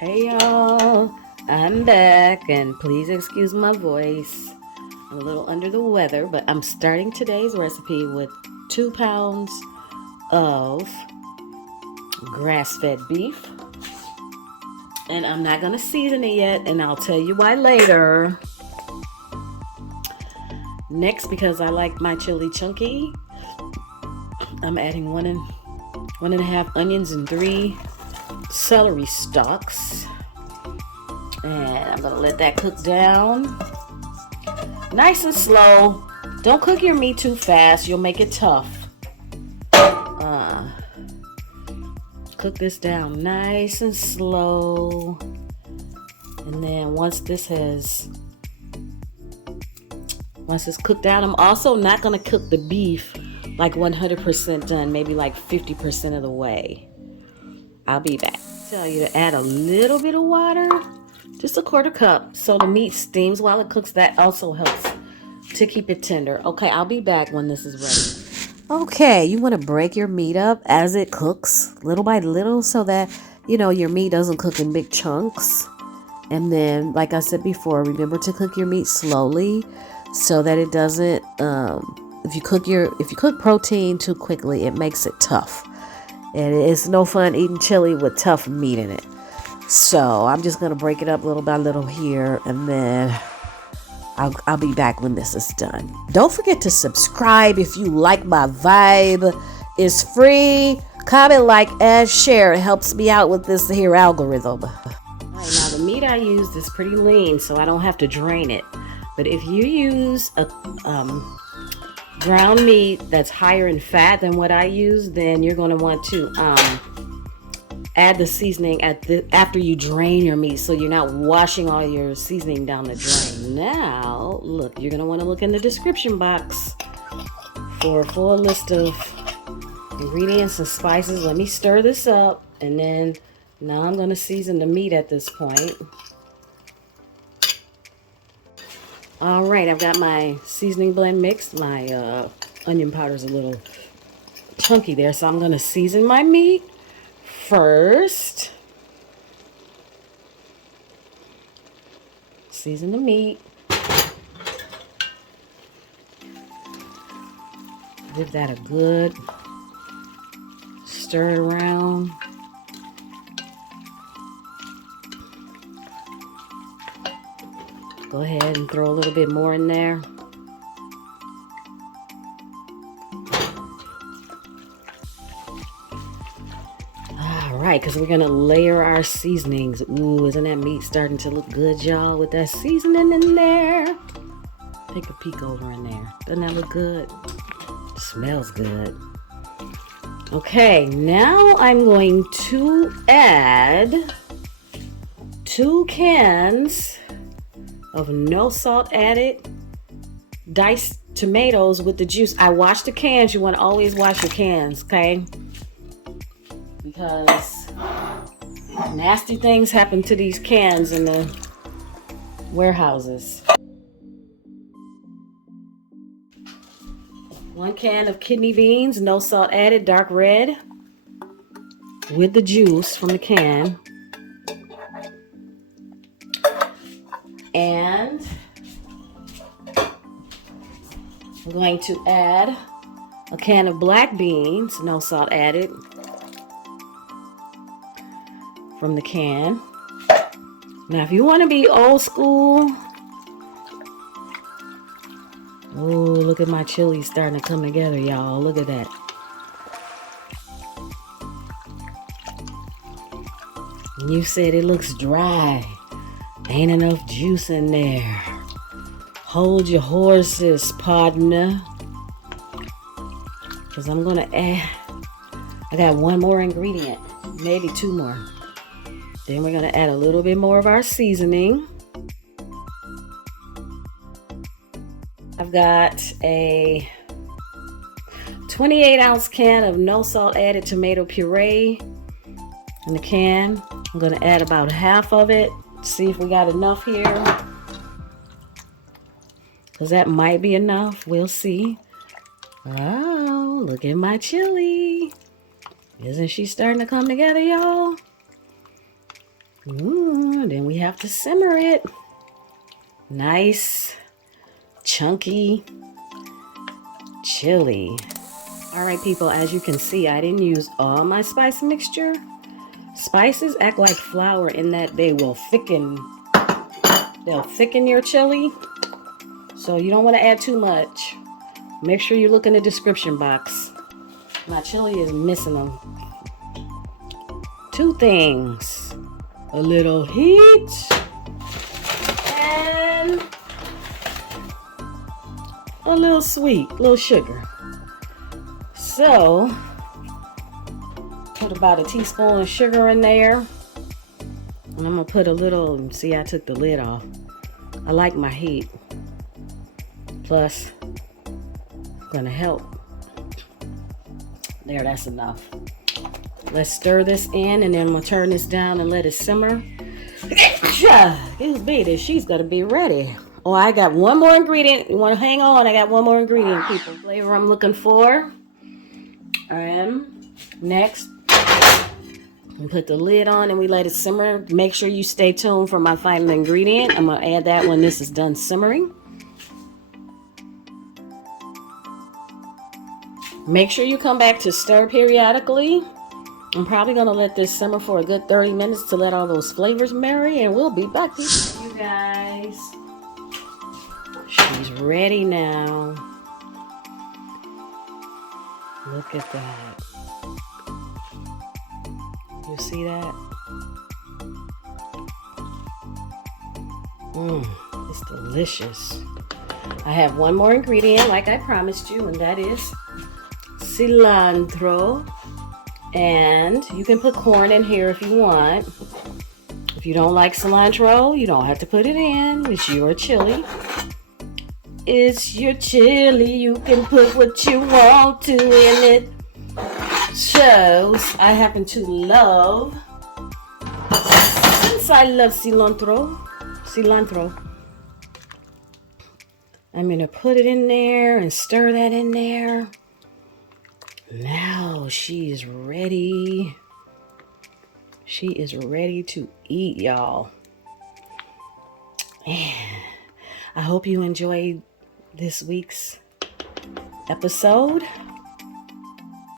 Hey y'all, I'm back and please excuse my voice. I'm a little under the weather, but I'm starting today's recipe with 2 pounds of grass-fed beef. And I'm not going to season it yet, and I'll tell you why later. Next, because I like my chili chunky, I'm adding one and a half onions and 3 celery stalks. And I'm gonna let that cook down nice and slow. Don't cook your meat too fast, you'll make it tough. Cook this down nice and slow. And then once it's cooked down, I'm also not gonna cook the beef like 100% done, maybe like 50% of the way. I'll be back. Tell you to add a little bit of water, just a 1/4 cup, so the meat steams while it cooks. That also helps to keep it tender. Okay, I'll be back when this is ready. Okay, you want to break your meat up as it cooks, little by little, so that, your meat doesn't cook in big chunks. And then, like I said before, remember to cook your meat slowly so that it doesn't, if you cook protein too quickly, it makes it tough. And it's no fun eating chili with tough meat in it. So I'm just going to break it up little by little here, and then I'll be back when this is done. Don't forget to subscribe if you like my vibe. It's free. Comment, like, and share. It helps me out with this here algorithm. All right, now the meat I used is pretty lean, so I don't have to drain it. But if you use a ground meat that's higher in fat than what I use, then you're going to want to add the seasoning after you drain your meat, so you're not washing all your seasoning down the drain. Now, look, you're going to want to look in the description box for a full list of ingredients and spices. Let me stir this up, and then now I'm going to season the meat at this point. All right, I've got my seasoning blend mixed. My onion powder is a little chunky there, so I'm going to season my meat first. Season the meat. Give that a good stir it around. Go ahead and throw a little bit more in there. Right, because we're going to layer our seasonings. Ooh, isn't that meat starting to look good, y'all, with that seasoning in there? Take a peek over in there. Doesn't that look good? Smells good. Okay, now I'm going to add 2 cans of no salt added diced tomatoes with the juice. I wash the cans. You want to always wash your cans, okay? Because nasty things happen to these cans in the warehouses. 1 can of kidney beans, no salt added, dark red, with the juice from the can. And I'm going to add a can of black beans, no salt added, from the can. Now, if you want to be old school, oh, look at my chili starting to come together, y'all. Look at that. You said it looks dry. Ain't enough juice in there. Hold your horses, partner. Because I'm going to add, I got 1 more ingredient, maybe 2 more. Then we're going to add a little bit more of our seasoning. I've got a 28-ounce can of no salt added tomato puree in the can. I'm going to add about half of it. See if we got enough here. Because that might be enough. We'll see. Oh, look at my chili. Isn't she starting to come together, y'all? Then we have to simmer it. Nice, chunky chili. All right, people, as you can see, I didn't use all my spice mixture. Spices act like flour in that they'll thicken your chili. So you don't want to add too much. Make sure you look in the description box. My chili is missing two things. A little heat and a little sweet, a little sugar. So, put about a teaspoon of sugar in there. And I'm gonna put a little, see, I took the lid off. I like my heat. Plus, it's gonna help. There, that's enough. Let's stir this in, and then I'm gonna turn this down and let it simmer. Excuse me, she's gonna be ready. Oh, I got one more ingredient. You wanna hang on? I got one more ingredient, people. Flavor I'm looking for. And next, we put the lid on and we let it simmer. Make sure you stay tuned for my final ingredient. I'm gonna add that when this is done simmering. Make sure you come back to stir periodically. I'm probably gonna let this simmer for a good 30 minutes to let all those flavors marry, and we'll be back, people. You guys, she's ready now. Look at that. You see that? It's delicious. I have one more ingredient like I promised you, and that is cilantro. And you can put corn in here if you want. If you don't like cilantro, you don't have to put it in. It's your chili. It's your chili. You can put what you want to in it. So, I happen to love, since I love cilantro, I'm going to put it in there and stir that in there. Now she is ready. She is ready to eat, y'all. I hope you enjoyed this week's episode.